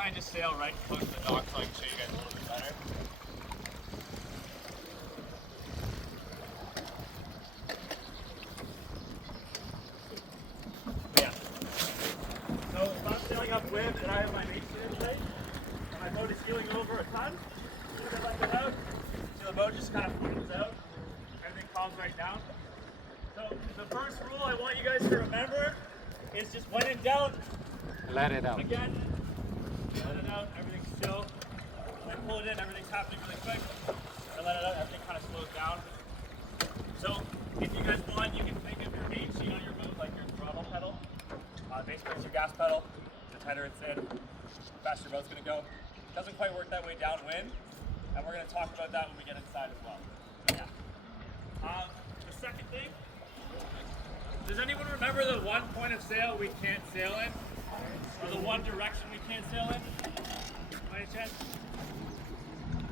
try and just sail right close to the dock so I can show you guys a little bit better. Yeah. So if I'm sailing upwind and I have my mainsail in place, and my boat is heeling over a ton, I'm gonna let it out. So the boat just kind of floats out. Everything calms right down. So the first rule I want you guys to remember is just when in doubt, let it out. Again, let it out, everything's still. When I pull it in, everything's happening really quick. I let it out, everything kind of slows down. So if you guys want, you can think of your main sheet on your boat like your throttle pedal. Basically it's your gas pedal. The tighter it's in, the faster your boat's gonna go. It doesn't quite work that way downwind, and we're gonna talk about that when we get inside as well. So yeah. The second thing, does anyone remember the one point of sail we can't sail in? Or the one direction we can't sail in? By any chance?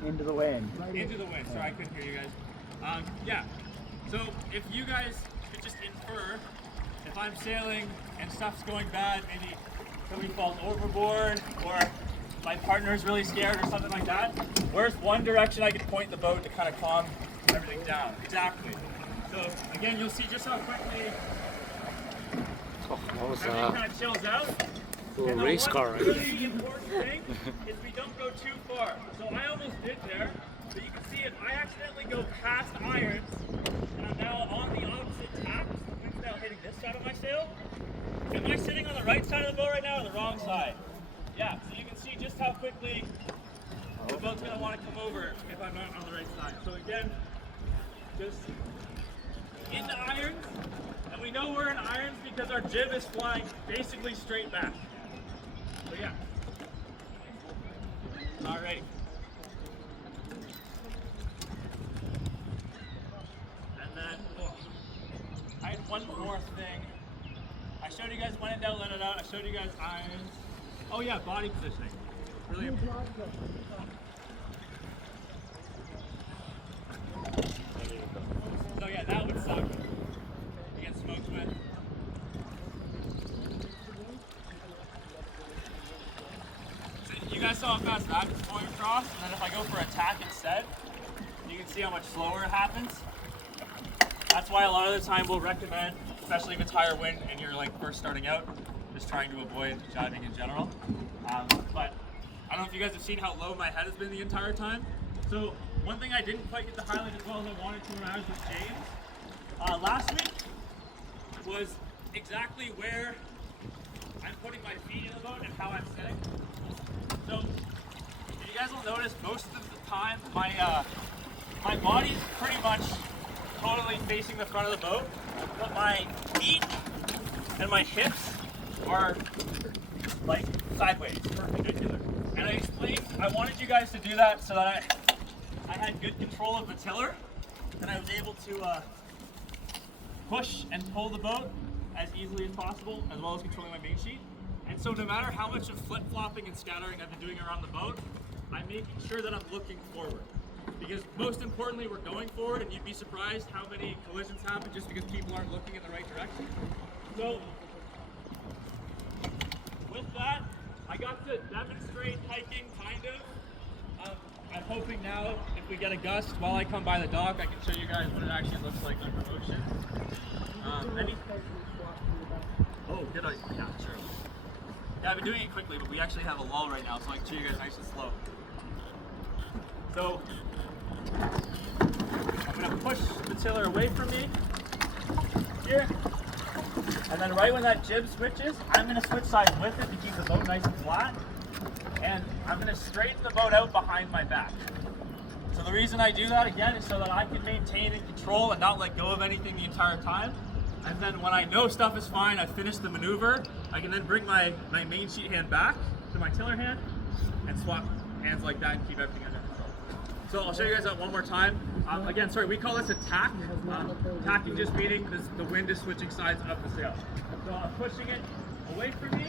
Into the wind. Into the wind. Sorry, I couldn't hear you guys. Yeah. So if you guys could just infer, if I'm sailing and stuff's going bad, maybe somebody falls overboard or my partner is really scared or something like that, where's one direction I could point the boat to kind of calm everything down? Exactly. So again, you'll see just how quickly everything kind of chills out. Little race car, right? The really important thing is we don't go too far. So I almost did there, but you can see if I accidentally go past irons and I'm now on the opposite tack, the wind's now hitting this side of my sail. Am I sitting on the right side of the boat right now or the wrong side? Yeah, so you can see just how quickly the boat's going to want to come over if I'm not on the right side. So again, just into irons, and we know we're in irons because our jib is flying basically straight back. So yeah. Alright. And then, I had one more thing. I showed you guys when in doubt, let it out. I showed you guys irons. Oh yeah, body positioning. Really important. So yeah, that would suck. You get smoked with. So you guys saw how fast that is going across, and then if I go for a tack instead, you can see how much slower it happens. That's why a lot of the time we'll recommend, especially if it's higher wind and you're like first starting out, just trying to avoid jibing in general. But I don't know if you guys have seen how low my head has been the entire time. So one thing I didn't quite get to highlight as well as I wanted to when I was with James last week was exactly where I'm putting my feet in the boat and how I'm sitting. So you guys will notice most of the time my body is pretty much totally facing the front of the boat, but my feet and my hips are like sideways, perpendicular. And I explained I wanted you guys to do that so that I had good control of the tiller and I was able to push and pull the boat as easily as possible, as well as controlling my main sheet. And so no matter how much of flip-flopping and scattering I've been doing around the boat, I'm making sure that I'm looking forward. Because most importantly, we're going forward, and you'd be surprised how many collisions happen just because people aren't looking in the right direction. So, with that, I got to demonstrate hiking, kind of. I'm hoping now, if we get a gust, while I come by the dock, I can show you guys what it actually looks like under motion. Oh, did I? Yeah, sure. Yeah, I've been doing it quickly, but we actually have a lull right now, so I can show you guys nice and slow. So, I'm going to push the tiller away from me here, and then right when that jib switches, I'm going to switch sides with it to keep the boat nice and flat, and I'm going to straighten the boat out behind my back. So the reason I do that, again, is so that I can maintain and control and not let go of anything the entire time. And then when I know stuff is fine, I finish the maneuver, I can then bring my main sheet hand back to my tiller hand and swap hands like that and keep everything under control. So I'll show you guys that one more time. Again, sorry, we call this a tack. Tacking just meaning the wind is switching sides of the sail. So I'm pushing it away from me.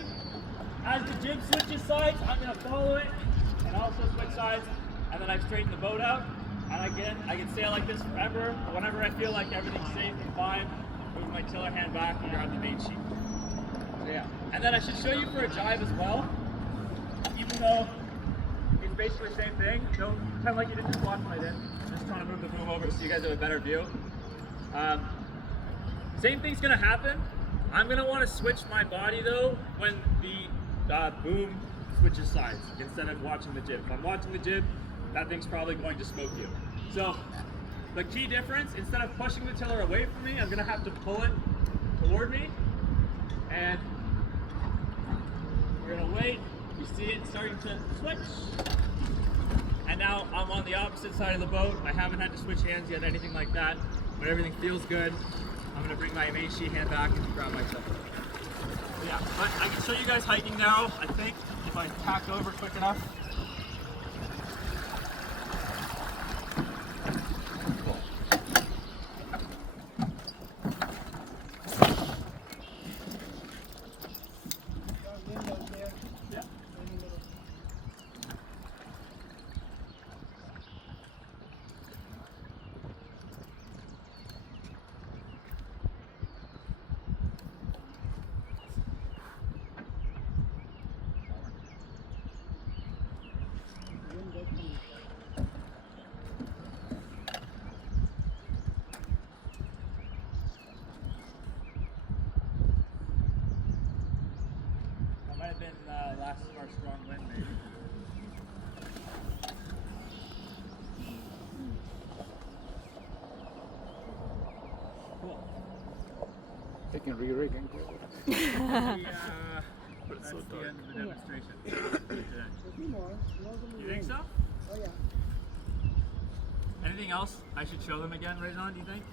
As the jib switches sides, I'm going to follow it and also switch sides, and then I straighten the boat out. And again, I can sail like this forever, but whenever I feel like everything's safe and fine, move my tiller hand back and grab the main sheet. So yeah. And then I should show you for a jibe as well. You So it's basically the same thing. Don't pretend like you didn't just watch what I did. Just trying to move the boom over so you guys have a better view. Same thing's gonna happen. I'm gonna want to switch my body though when the boom switches sides instead of watching the jib. If I'm watching the jib, that thing's probably going to smoke you. So the key difference, instead of pushing the tiller away from me, I'm gonna have to pull it toward me, and we're gonna wait. You see it starting to switch, and now I'm on the opposite side of the boat. I haven't had to switch hands yet, anything like that, but everything feels good. I'm gonna bring my main sheet hand back and grab my tiller. Yeah, but I can show you guys hiking now, I think, if I tack over quick enough. Last of our strong wind, maybe. Cool. They can re-rig and go. But it's so dark. That's the end of the demonstration today. You think so? Oh yeah. Anything else I should show them again, Rajon, do you think?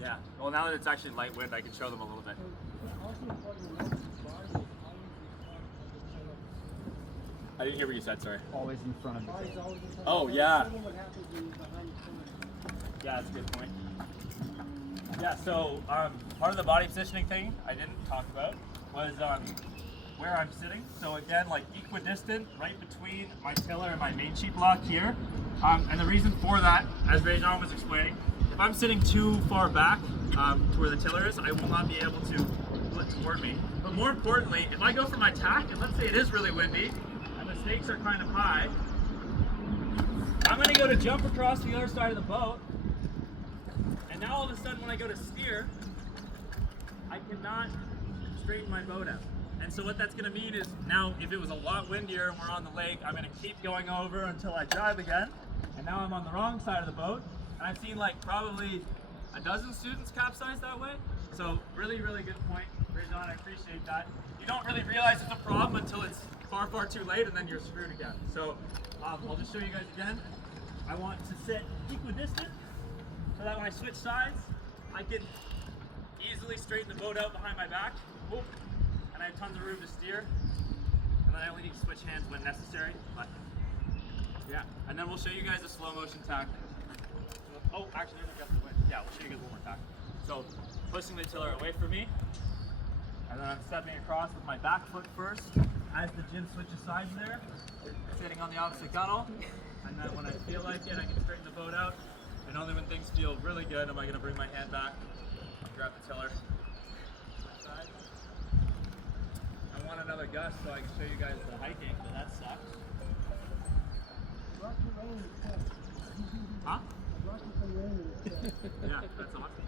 Yeah, well now that it's actually light wind, I can show them a little bit. I didn't hear what you said, sorry. Always in front of the boat. Oh, yeah. Yeah, that's a good point. Yeah, so part of the body positioning thing I didn't talk about was where I'm sitting. So again, like equidistant, right between my tiller and my main sheet block here. And the reason for that, as Rajon was explaining, if I'm sitting too far back to where the tiller is, I will not be able to pull it toward me. But more importantly, if I go for my tack, and let's say it is really windy, and the stakes are kind of high, I'm going to go to jump across the other side of the boat, and now all of a sudden when I go to steer, I cannot straighten my boat out. And so what that's going to mean is now if it was a lot windier and we're on the lake, I'm going to keep going over until I jibe again, and now I'm on the wrong side of the boat. And I've seen like probably a dozen students capsize that way. So really, really good point, Rajon, I appreciate that. You don't really realize it's a problem until it's far, far too late and then you're screwed again. So I'll just show you guys again. I want to sit equidistant so that when I switch sides, I can easily straighten the boat out behind my back. Whoop, and I have tons of room to steer. And then I only need to switch hands when necessary. But yeah, and then we'll show you guys a slow motion tack. Oh, actually, yeah, we'll show you guys one more time. So, pushing the tiller away from me, and then I'm stepping across with my back foot first, as the jib switches sides there, sitting on the opposite gunnel, and then when I feel like it, I can straighten the boat out, and only when things feel really good am I going to bring my hand back, grab the tiller, switch sides. I want another gust so I can show you guys the hiking, but that sucks. Huh? Yeah, that's awesome.